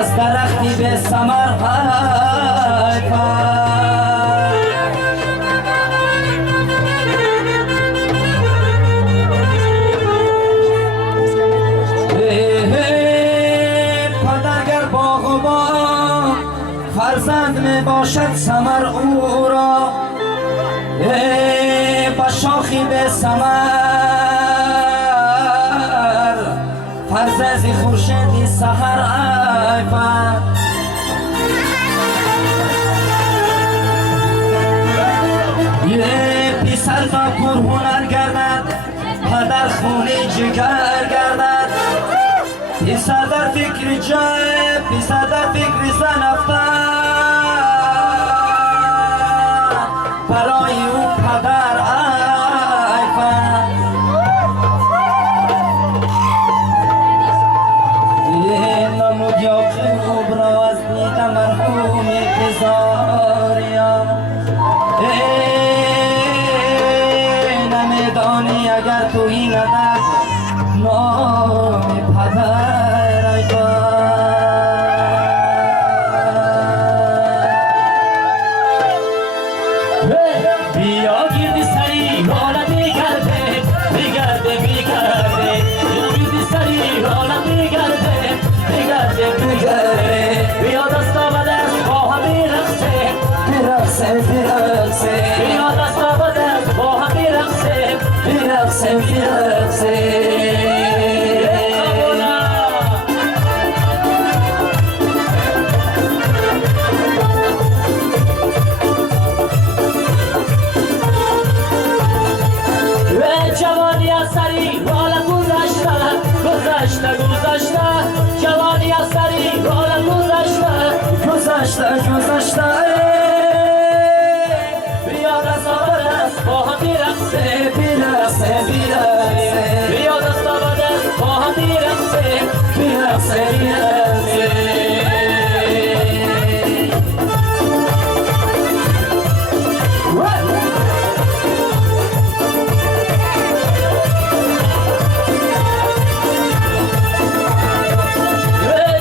از درختی به ثمر حیفت. فرزند می باشد ثمر او را با شاخی به ثمر فرزند خورشیدی سحر عیفت. یه پسر با پرهنر گردد پدر خونی جگر گردد. پسر در فکر جای پسر در فکر زن افتد برای او پدر عیفت. نمود یا خوب را از دید مرحوم بزاریا نمیدانی اگر تویی ندد نام پدر عیفت. بیا گیردی سری حالا میگرده میگرده میگرده گیردی سری حالا میگرده میگرده میگرده بیا دستا و دست با هم میرقصه میرقصه میرقصه بیا دستا و دست با هم میرقصه میرقصه میرقصه. جوانی از سری حالا گذشته گذشته گذشته جوانی از سری حالا گذشته گذشته گذشته بیا دست و دست با هم میرقصه میرقصه میرقصه بیا دست و دست با هم میرقصه میرقصه میرقصه.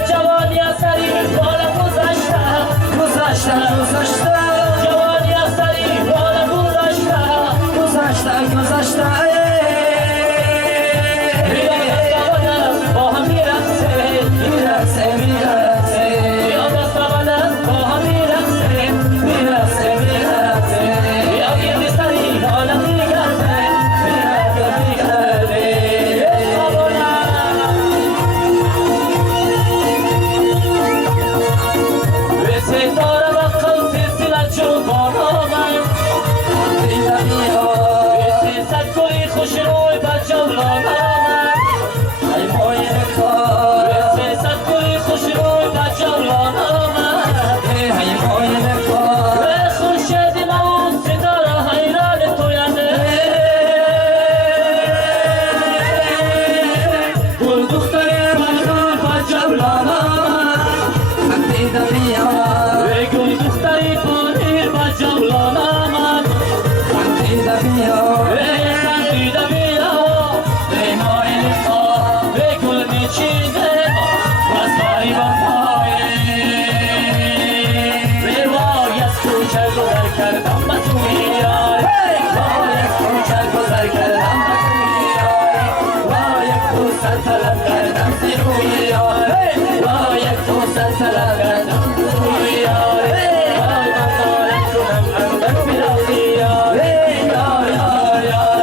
جوانی از سری حالا گذشته گذشته گذشته بیا دست و دست با هم میرقصه میرقصه میرقصه بیا دست و دست با هم میرقصه میرقصه میرقصه. بیا گیردی سری حالا میگرده میگرده میگرده به ستاره وقت سلسله چوبان آمد به سیصد گلی خوش روی بر جولان آمد ای ماین کار به سیصد گلی خوش روی بر جولان آمد ای ماین کار به خورشید نمون ستاره حیران توینده گل دختر مجنون با جولان آمد خندیده بیا به گل دختری پنیر بر جولان آمد خندیده بیا به خندیده بیا به مایل خواه به گل میچیده وزبایی با پایه به وای از کوچه گذر کردم به توی یار وای کوچه گذر کردم به توی یار وای کوسه طلب کردم زی روی یار وای کوسه طلب کردم زی روی یار وای من دارم کنم اندک فراقی یار یار یار یار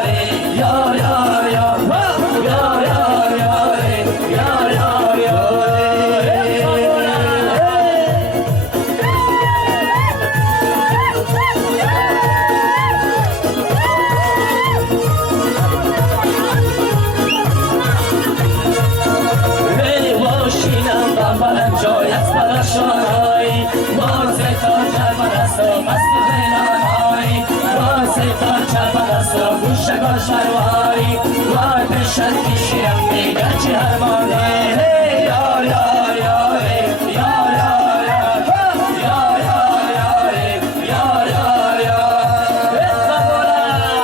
یار یار یار یار یار یار یار باشینم بمبرم جای از برشای باز تا چربدست و مست غیرانای باز تا چربدست و گوشگاه شروای وای به شرکی شیرم میگه چی هرمانه یار یار یار یار یار یار یار یار یار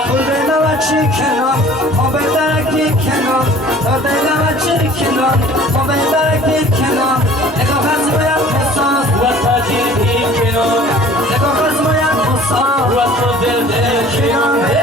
گل نمک چی کنم آب درکی کنم تا دلم چی کنم آب درکی کنم نگاه از باید حساس و تا دیدی کنار نگاه از باید حساس و تو دل کنار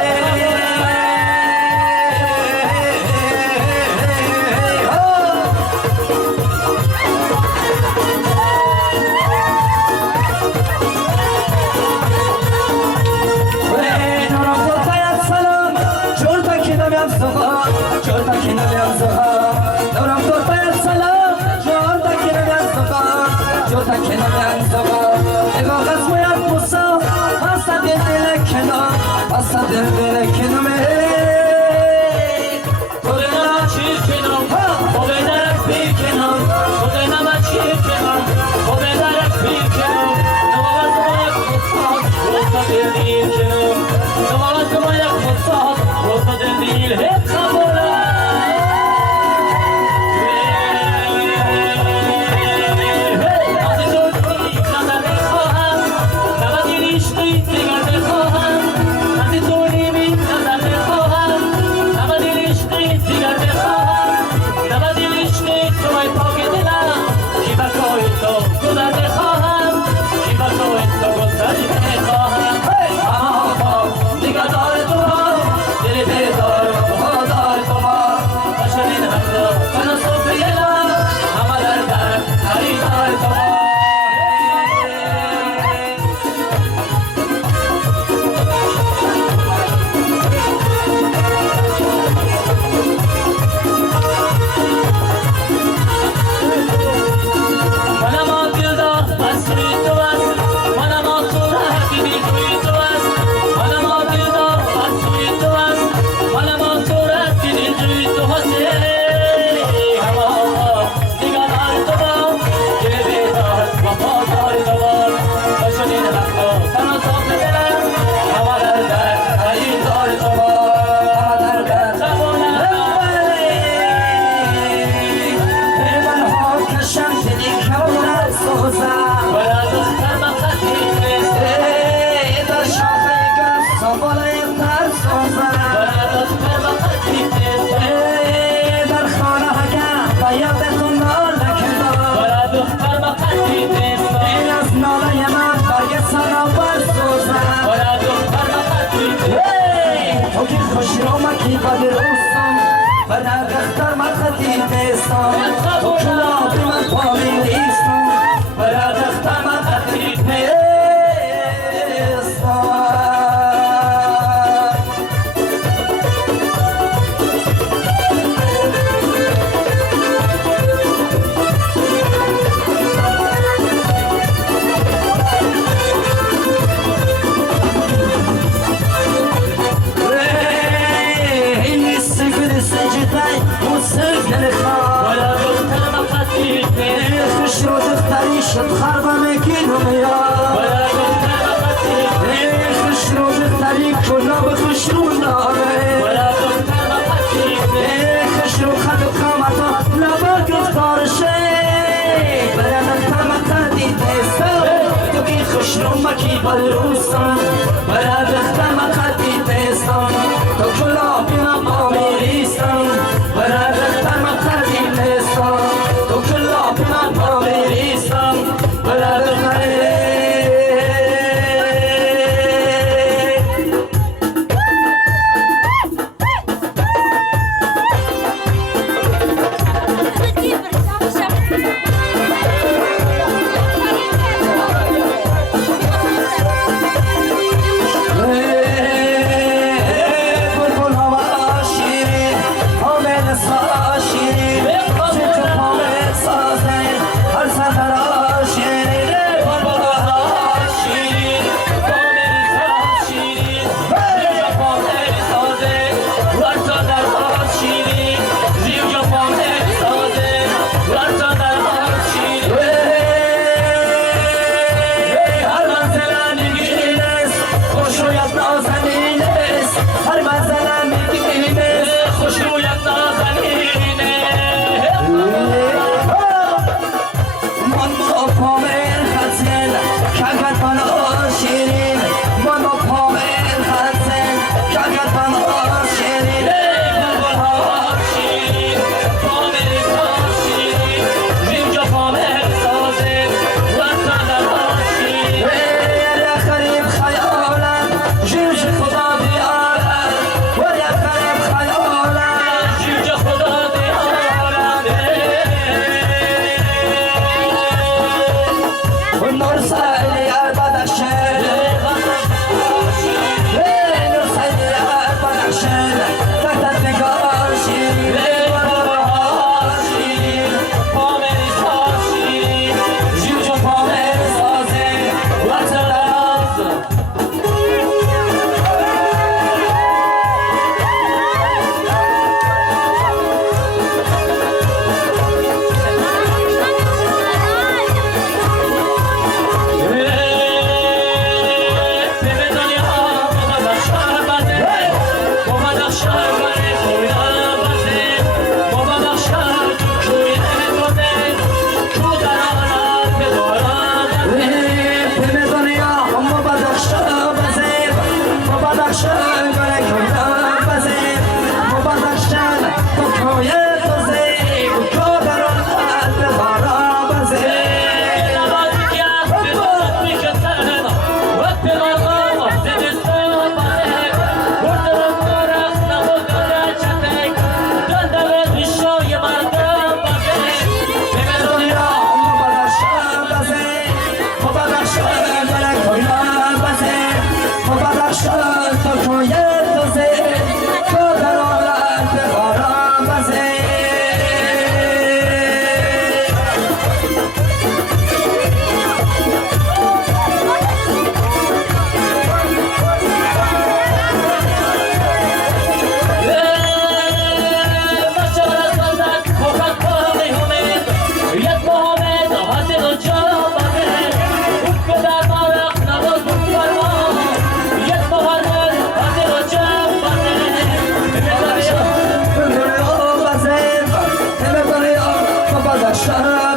شهر